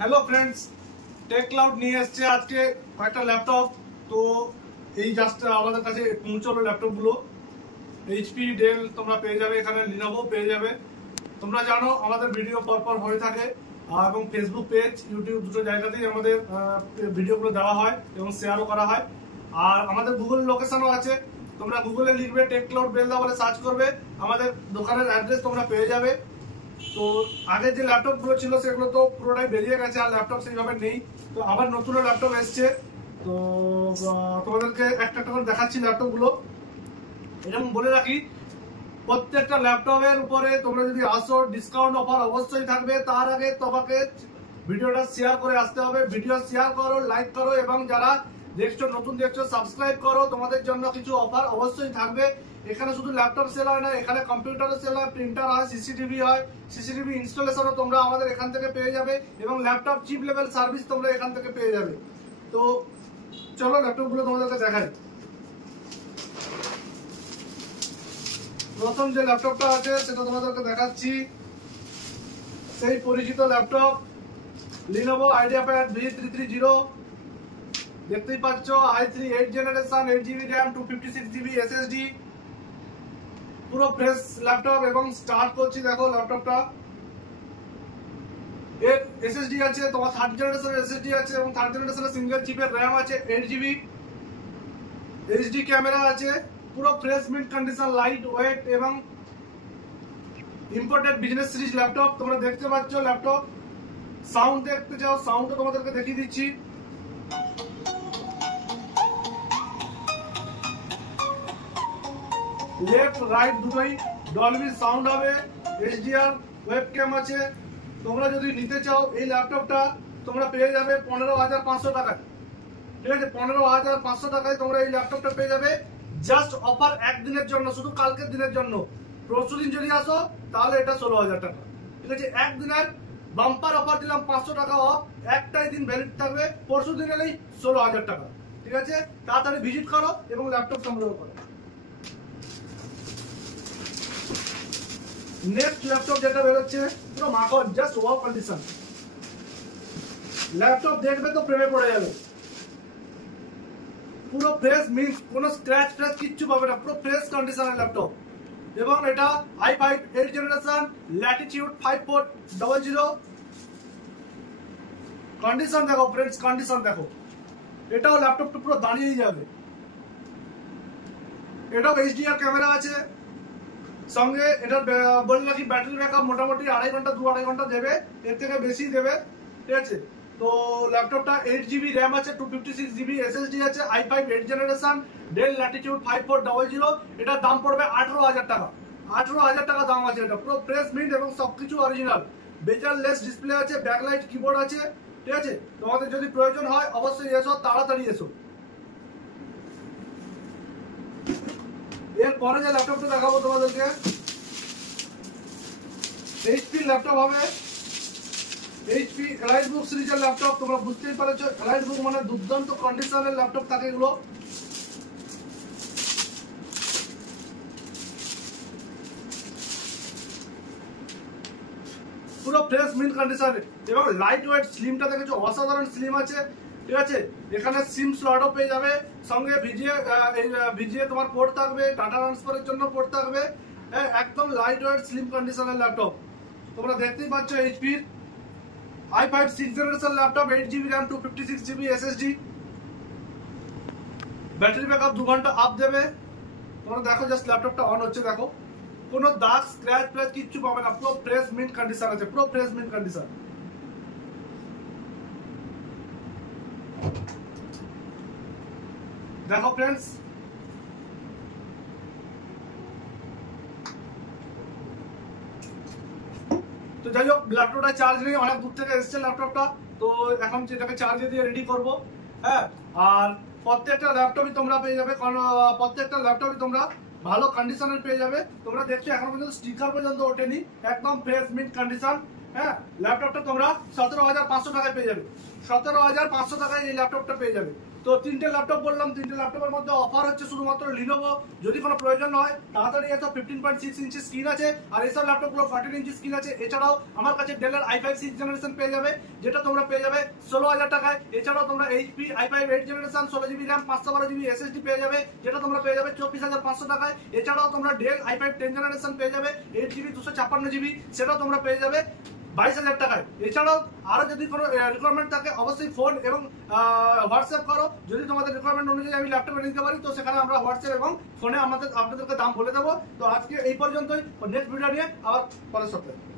Hello friends, take cloud নিয়ে এসছে আজকে কয়েকটা ল্যাপটপ। তো এই জাস্ট আমাদের কাছে পৌঁছলো ল্যাপটপগুলো। এইচপি, ডেল তোমরা পেয়ে যাবে, এখানে লিনোভো পেয়ে যাবে। তোমরা জানো আমাদের ভিডিও পরপর হয়ে থাকে এবং ফেসবুক পেজ, ইউটিউব দুটো জায়গাতেই আমাদের ভিডিওগুলো দেওয়া হয় এবং শেয়ারও করা হয়। আর আমাদের গুগল লোকেশনও আছে, তোমরা গুগলে লিখবে টেক ক্লাউড বেলদা বলে সার্চ করবে, আমাদের দোকানের অ্যাড্রেস তোমরা পেয়ে যাবে। তো আগে যে ল্যাপটপ গুলো ছিল সেগুলো তো পুরোটাই বেরিয়ে গেছে, আর ল্যাপটপ সেইভাবে নেই। তো আবার নতুন ল্যাপটপ এসছে। তো তোমাদেরকে একটা একটা করে দেখাচ্ছি ল্যাপটপ গুলো। এরকম বলে রাখি, প্রত্যেকটা ল্যাপটপের উপরে তোমরা যদি আসো ডিসকাউন্ট অফার অবশ্যই থাকবে। তার আগে তোমাকে ভিডিওটা শেয়ার করে আসতে হবে। ভিডিও শেয়ার করো, লাইক করো, এবং যারা দেখছো নতুন দেখছো সাবস্ক্রাইব করো। তোমাদের জন্য কিছু অফার অবশ্যই থাকবে। এখানে শুধু ল্যাপটপ সেল হয় না, এখানে কম্পিউটারও সেল হয়, প্রিন্টার হয়, সিসিটিভি হয়। সিসিটিভি ইনস্টলেশনও তোমরা আমাদের এখান থেকে পেয়ে যাবে, এবং ল্যাপটপ চিপ লেভেল সার্ভিস তোমরা এখান থেকে পেয়ে যাবে। তো চলো ল্যাপটপগুলো তোমাদেরকে দেখাই। প্রথম যে ল্যাপটপটা আছে সেটা তোমাদেরকে দেখাচ্ছি, সেই পরিচিত ল্যাপটপ লিনোভো আইডিয়াপ্যাড V330। দেখতেই পাচ্ছ i3 8 generation, 8GB RAM, 256GB SSD, পুরো ফ্রেশ ল্যাপটপ। এবং স্টার্ট করছি, দেখো ল্যাপটপটা। এর SSD আছে তোমার 3rd জেনারেশনের SSD আছে, এবং 3rd জেনারেশনের সিঙ্গেল চিপের RAM আছে 8GB। HD ক্যামেরা আছে, পুরো fresh mint condition, light weight এবং ইম্পোর্টেড বিজনেস সিরিজ ল্যাপটপ। তোমরা দেখতে পাচ্ছ ল্যাপটপ। সাউন্ড দেখতে চাও, সাউন্ডও তোমাদেরকে দেখিয়ে দিচ্ছি। লেফট রাইট দুটোই ডলবি সাউন্ড হবে, HDR ওয়েবক্যাম আছে। তোমরা যদি নিতে চাও এই ল্যাপটপটা তোমরা পেয়ে যাবে 15,500 টাকায়। ঠিক আছে, 15,500 টাকায় তোমরা এই ল্যাপটপটা পেয়ে যাবে। জাস্ট অফার একদিনের জন্য, শুধু কালকের দিনের জন্য। পরশু দিন যদি আসো তাহলে এটা 16,000 টাকা। ঠিক আছে, একদিনের বাম্পার অফার দিলাম, 500 টাকা অফ, একটাই দিন ভ্যালিড থাকবে। পরশু দিন এলেই 16,000 টাকা। ঠিক আছে, তাড়াতাড়ি ভিজিট করো এবং ল্যাপটপ সংগ্রহ করো। নেক্সট ল্যাপটপ যেটা বেরোচ্ছে পুরো মাখন, জাস্ট ওয়াও কন্ডিশন ল্যাপটপ। দেখবে তো প্রেমে পড়ে যাবে। পুরো ফ্রেশ মিন্স, কোনো স্ক্র্যাচ ট্র্যাচ কিচ্ছু পাবে না, পুরো ফ্রেশ কন্ডিশনের ল্যাপটপ। এবং এটা i5 8 জেনারেশন, ল্যাটিটিউড 5400। কন্ডিশন দেখো ফ্রেন্ডস, কন্ডিশন দেখো। এটাও ল্যাপটপটা পুরো দাঁড়িয়েই যাবে। এটাও HDR ক্যামেরা আছে সঙ্গে। এটা বলে রাখি ব্যাটারি ব্যাকআপ মোটামুটি 2.5 ঘন্টা 2-2.5 ঘন্টা দেবে, এর থেকে বেশি দেবে। ঠিক আছে, তো ল্যাপটপটা 8GB RAM আছে, 256GB SSD আছে, i5 8 জেনারেশন, ডেল ল্যাটিটিউড 5400। এটার দাম পড়বে 18,000 টাকা। 18,000 টাকা দাম আছে। এটা পুরো ফ্রেশ মিন্ট এবং সবকিছু অরিজিনাল। বেজার লেস ডিসপ্লে আছে, ব্যাকলাইট কিবোর্ড আছে। ঠিক আছে, তোমাদের যদি প্রয়োজন হয় অবশ্যই এসো, তাড়াতাড়ি এসো। এরপরে যে ল্যাপটপটা দেখাবো তোমাদেরকে, HP ল্যাপটপ হবে। HP এলাইটবুক সিরিজের ল্যাপটপ। তোমরা বুঝতেই পারছো এলাইটবুক মানে দুর্দান্ত কন্ডিশনের ল্যাপটপ থাকে এগুলো। পুরো ফ্রেশ মিন্ট কন্ডিশনে এবং লাইট ওয়েট। স্লিমটা দেখেছো, অসাধারণ স্লিম আছে। ঠিক আছে, এখানে সিম স্লটও পেয়ে যাবে, সঙ্গে ভিজিএ তোমার পোর্ট থাকবে, ডাটা ট্রান্সফারের জন্য পোর্ট থাকবে। একদম লাইট ওয়েট স্লিম কন্ডিশনের ল্যাপটপ। তোমরা দেখতেই পাচ্ছ এইচপির i5 6 generation laptop, 8GB RAM, 256GB SSD। Battery backup 2 ঘন্টা আপ দেবে। তোমরা দেখো জাস্ট ল্যাপটপটা অন হচ্ছে, দেখো কোনো দাগ স্ক্র্যাচ প্র্যাচ কিচ্ছু পাবে না, পুরো ফ্রেশ মিন্ট কন্ডিশন আছে, পুরো ফ্রেশ মিন্ট কন্ডিশন। দেখো ফ্রেন্ডস, তো যাই হোক ল্যাপটপটা চার্জ নেই, অনেক দূর থেকে এসছে ল্যাপটপটা। তো এখন যেটাকে চার্জে দিয়ে রেডি করব। হ্যাঁ, আর প্রত্যেকটা ল্যাপটপই তোমরা পেয়ে যাবে, কারণ প্রত্যেকটা ল্যাপটপই তোমরা ভালো কন্ডিশনের পেয়ে যাবে। তোমরা দেখছো এখন পর্যন্ত স্টিকার পর্যন্ত ওঠেনি, একদম ফ্রেশ মিন্ট কন্ডিশন। হ্যাঁ, ল্যাপটপটা তোমরা 17,500 টাকায় পেয়ে যাবে। 17,500 টাকায় এই ল্যাপটপটা পেয়ে যাবে। তো তিনটে ল্যাপটপ বললাম, তিনটে ল্যাপটপের মধ্যে অফার হচ্ছে শুধুমাত্র লিনোভো। যদি কোনো প্রয়োজন হয় তাড়াতাড়ি এসব 15.6 ইঞ্চি স্ক্রিন আছে, আর এইসব ল্যাপটপগুলো 14 ইঞ্চি স্ক্রিন আছে। এছাড়াও আমার কাছে ডেলের i5 6 জেনারেশন পেয়ে যাবে, যেটা তোমরা পেয়ে যাবে 16,000 টাকায়। এছাড়াও তোমরা HP i5 8 generation 16GB RAM 512GB SSD পেয়ে যাবে, যেটা তোমরা পেয়ে যাবে 24,500 টাকায়। এছাড়াও তোমরা ডেল i5 10 জেনারেশন পেয়ে যাবে 8GB 256GB, সেটা তোমরা পেয়ে যাবে 22,000 টাকায়। এছাড়াও আরো যদি কোনো রিকোয়ারমেন্ট থাকে অবশ্যই ফোন এবং হোয়াটসঅ্যাপ করো। যদি তোমাদের রিকোয়ারমেন্ট অনুযায়ী আমি ল্যাপটপে নিতে পারি, তো সেখানে আমরা হোয়াটসঅ্যাপ এবং ফোনে আপনাদেরকে দাম বলে দেবো। তো আজকে এই পর্যন্তই, নেক্সট ভিডিও নিয়ে আবার পরের সপ্তাহে।